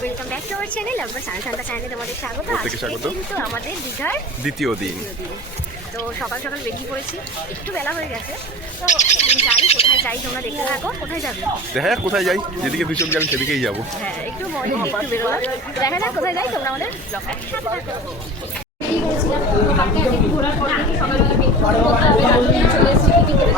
Welcome back to our channel আমরা সান Santa চ্যানেলে তোমাদের স্বাগত। আজকে স্বাগত। কিন্তু আমাদের দীঘার দ্বিতীয় দিন। তো সকাল সকাল বেরিয়ে পড়েছি। একটু বেলা হয়ে গেছে। তো যাই কোথায় যাই তোমরা দেখতে থাকো। কোথায় যাবে? দেখা যাক কোথায় যাই। যেদিকে দুই চোখ যাবে সেদিকেই যাব। হ্যাঁ একটু মনে একটু বেরোলাম। দেখা যাক কোথায় যাই তোমরা আমাদের সাথে থাকো। এটাই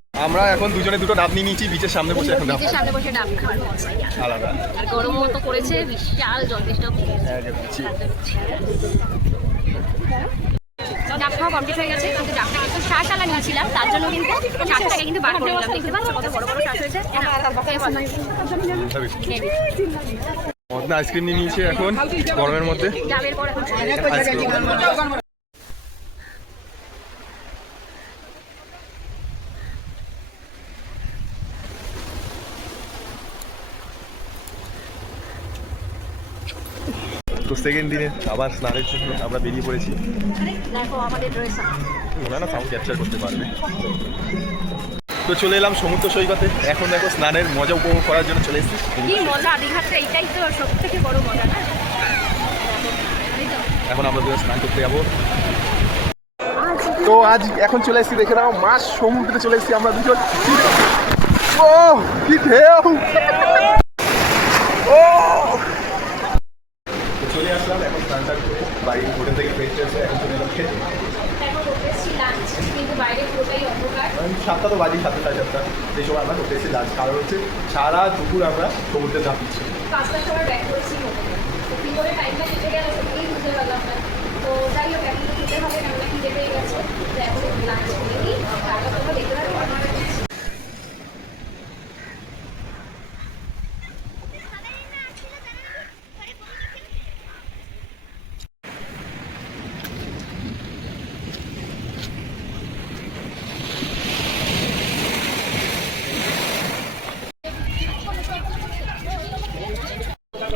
আমরা এখন দুজনে দুটো ডাব নিয়ে নিয়েছি বিচের সামনে বসে এখন ডাব সামনে বসে ডাব খাওয়ার আলাদা। আর করেছে বিশাল জল ডাব খাওয়া কমপ্লিট হয়ে গেছে কিন্তু ডাবটা কিন্তু শ্বাস আলা নিয়েছিলাম তার জন্য কিন্তু চারটাকে কিন্তু বার করে দিলাম। দেখতে পাচ্ছ কত বড় বড় শ্বাস হয়েছে? এ নাও, খেয়ে বলো। খেয়ে দিই। মদনা আইসক্রিম নিয়ে নিয়েছে এখন গরমের মধ্যে ডাবের পর এখন আইসক্রিম তো সেকেন্ড দিনে আবার স্নানের জন্য আমরা বেরিয়ে পড়েছি। না সাউন্ড ক্যাপচার করতে পারবে। তো চলে এলাম সমুদ্র সৈকতে। এখন দেখো স্নানের মজা উপভোগ করার জন্য চলে এসেছি। মজা দীঘাতে এইটাই তো সব থেকে বড় মজা না? এখন আমরা দুজন স্নান করতে যাব। তো আজ এখন চলে এসেছি দেখে নাও মাছ সমুদ্রে চলে এসেছি আমরা দুজন। ও কি ঢেউ ও তো চলে আসলাম এখন স্নান টান করে বাড়ি হোটেল থেকে ফ্রেশ এসে এখন চলে এলাম খেতে সাতটা তো বাজি সাতটা সাড়ে সাতটা। সেই সময় আমরা করতে এসেছি লাঞ্চ কারণ হচ্ছে সারা দুপুর আমরা সমুদ্রে ঝাঁপ দিচ্ছি পাঁচটার সময় ব্যাক করেছি হোটেলে তো কী যাই হোক এখন তো খেতে হবে কেননা পেয়ে গেছে। তো এখন লাঞ্চ করে নিই। তারপর তোমরা দেখতে পারো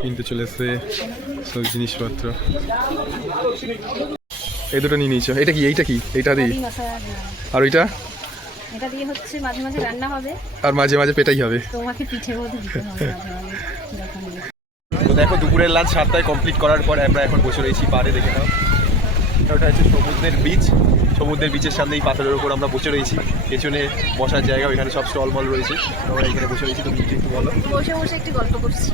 কিনতে চলে এসছে সব জিনিসপত্র। এই দুটো নিয়ে নিয়েছো। এটা কি? এইটা কি? এইটা দিই আর ওইটা? এটা দিয়ে হচ্ছে মাঝে মাঝে রান্না হবে। আর মাঝে মাঝে পেটাই হবে। তোমাকে পিঠের মধ্যে দিতে হবে মাঝে মাঝে। যখন তো দেখো দুপুরের লাঞ্চ সাতটায় কমপ্লিট করার পর আমরা এখন বসে রয়েছি বারে দেখে নাও। ওটা হচ্ছে সমুদ্রের বিচ সমুদ্রের বিচের সামনে এই পাথরের উপর আমরা বসে রয়েছি। পেছনে বসার জায়গা ওইখানে সব স্টল মল রয়েছে। আমরা এখানে বসে রয়েছি তুমি একটু বলো। বসে বসে একটু গল্প করছি।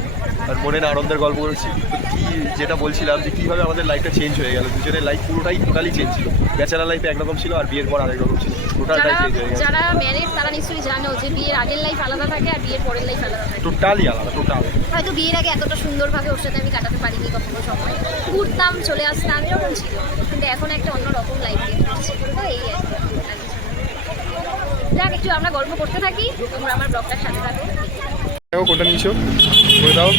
আর মনে না আনন্দের গল্প করছি। কি যেটা বলছিলাম যে কীভাবে আমাদের লাইফটা চেঞ্জ হয়ে গেল। দুজনের লাইফ পুরোটাই টোটালি চেঞ্জ ছিল। ব্যাচেলার লাইফে একরকম ছিল আর বিয়ের পর আরেক রকম ছিল। টোটালটাই যারা চেঞ্জ হয়ে গেছে। যারা ম্যারেড তারা নিশ্চয়ই জানো যে বিয়ের আগের লাইফ আলাদা থাকে আর বিয়ের পরের লাইফ আলাদা থাকে। টোটালি আলাদা টোটাল হয়তো বিয়ের আগে এতটা সুন্দরভাবে ওর সাথে আমি কাটাতে পারিনি কখনো সময়। ঘুরতাম চলে আসতাম এরকম ছিল। কিন্তু এখন একটা অন্যরকম লাইফ লিড করছি। তো এই। যাক একটু আমরা গল্প করতে থাকি। তোমরা আমার ব্লগটার সাথে থাকো। দেখো কোনটা নিয়েছো? বলে দাও।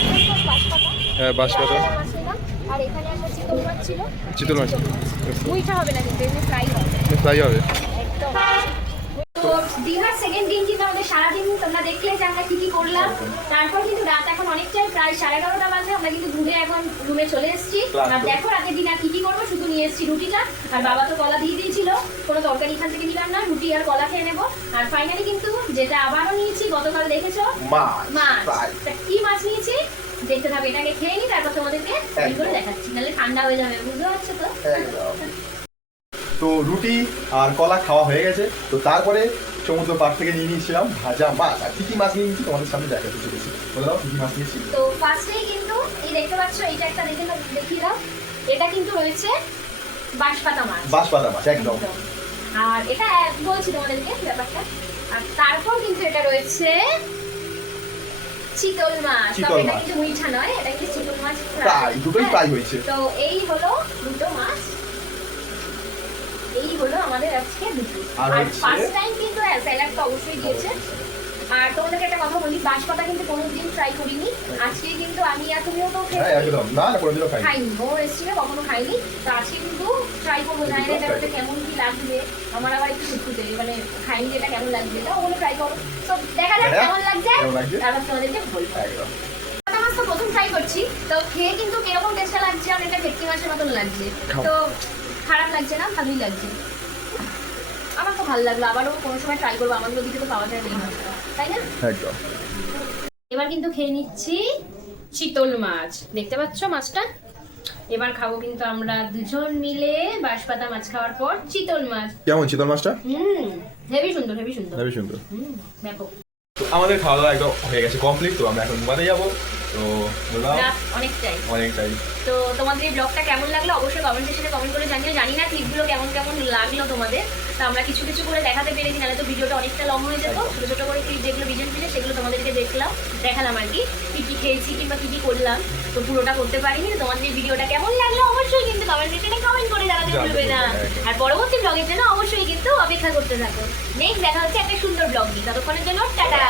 হ্যাঁ বাঁশপাতা। আর এখানে একটা চিতল মাছ ছিল। চিতল মাছ। মুইটা হবে না কিন্তু এমনি ফ্রাই হবে। ফ্রাই হবে। একদম। তো দীঘার সেকেন্ড দিন কিন্তু আমাদের সারাদিন তোমরা দেখলে যে আমরা কি কি করলাম। তারপর কিন্তু রাত এখন অনেকটাই প্রায় সাড়ে এগারোটা বাজে আমরা কিন্তু ঘুরে এখন রুমে চলে এসেছি। আর দেখো দিন আর কি কি করব শুধু নিয়ে এসেছি রুটিটা। আর বাবা তো কলা দিয়ে দিয়েছিল কোনো তরকারি এখান থেকে নিলাম না রুটি আর কলা খেয়ে নেব। আর ফাইনালি কিন্তু যেটা আবারও নিয়েছি গতকাল দেখেছ? মাছ কি মাছ নিয়েছি? দেখতে থাকবে এটাকে খেয়ে নি তারপর তোমাদেরকে দেখাচ্ছি নাহলে ঠান্ডা হয়ে যাবে বুঝতে পারছ তো? তো রুটি আর কলা খাওয়া হয়ে গেছে। তো তারপরে সমুদ্র পাড় থেকে নিয়ে নিয়েছিলাম ভাজা মাছ। আর কি কি মাছ নিয়ে নিয়েছি তোমাদের সামনে দেখাতে চলেছি। বলে দাও কি কি মাছ নিয়েছি? তো ফার্স্টেই কিন্তু এই দেখতে পাচ্ছ এইটা একটা দেখে দেখিয়ে দাও এটা কিন্তু রয়েছে বাঁশপাতা মাছ। বাঁশপাতা মাছ একদম। আর এটা বলছি তোমাদেরকে ব্যাপারটা। আর তারপর কিন্তু এটা রয়েছে চিতল মাছ। তবে এটা কিন্তু মিঠা নয় এটা কিন্তু চিতল মাছ। ফ্রাই দুটোই হ্যাঁ। ফ্রাই হয়েছে। তো এই হলো দুটো আমাদের আজকে দুটো। আর ফার্স্ট টাইম কিন্তু স্যালাড তো অবশ্যই দিয়েছে। আর তোমাদেরকে একটা কথা বলি বাঁশপাতা কিন্তু কোনোদিন ট্রাই করিনি। আজকে কিন্তু আমি আর তুমিও তো হ্যাঁ একদম। না না কোনোদিনও খাই খাইনি। ও এসেছিল কখনো খাইনি। তো আজকে কিন্তু ট্রাই করব জানি না এটা কেমন কি লাগবে। আমার আবার একটু খুঁজতে মানে খাইনি এটা কেমন লাগবে এটা ওগুলো ট্রাই করব তো দেখা যাক কেমন লাগছে। তারপর তোমাদেরকে বলব। একদম। তো প্রথম ট্রাই করছি। তো খেয়ে কিন্তু কীরকম টেস্টটা লাগছে অনেকটা ভেটকি মাছের মতন লাগছে। তো খারাপ লাগছে না? ভালোই লাগছে। আমার তো ভালো লাগল। আবারও কোনো সময় ট্রাই করব আমাদের ওদিকে তো পাওয়া যায় না। তাই না? একদম। এবার কিন্তু খেয়ে নিচ্ছি চিতল মাছ। দেখতে পাচ্ছ মাছটা? এবার খাব কিন্তু আমরা দুজন মিলে বাঁশপাতা মাছ খাওয়ার পর চিতল মাছ। কেমন চিতল মাছটা? হুম হেভি সুন্দর হেভি সুন্দর। খুবই সুন্দর। হুম দেখো আমাদের খাওয়া দাওয়া একদম হয়ে গেছে কমপ্লিট তো আমরা এখন ঘুমাতে যাব। তো অনেকটাই। অনেকটাই। তো তোমাদের এই ব্লগটা কেমন লাগল? অবশ্যই কমেন্ট সেকশনে কমেন্ট করে জানিও। জানি না ক্লিপগুলো কেমন কেমন লাগল তোমাদের। তো আমরা কিছু কিছু করে দেখাতে পেরেছি নাহলে তো ভিডিওটা অনেকটা লং হয়ে যেত। ছোটো ছোটো করে ক্লিপ যেগুলো ছিল সেগুলো তোমাদেরকে দেখলাম দেখালাম আর কি। কী কী খেয়েছি কিংবা কী কী করলাম তো পুরোটা করতে পারিনি। তোমাদের এই ভিডিওটা কেমন লাগল? অবশ্যই কিন্তু কমেন্ট সেকশনে কমেন্ট করে জানাতে ভুলবে না। আর পরবর্তী ব্লগের জন্য অবশ্যই কিন্তু অপেক্ষা করতে থাকো। নেক্সট দেখা হচ্ছে একটা সুন্দর ব্লগ নিয়ে। ততক্ষণের জন্য টাটা!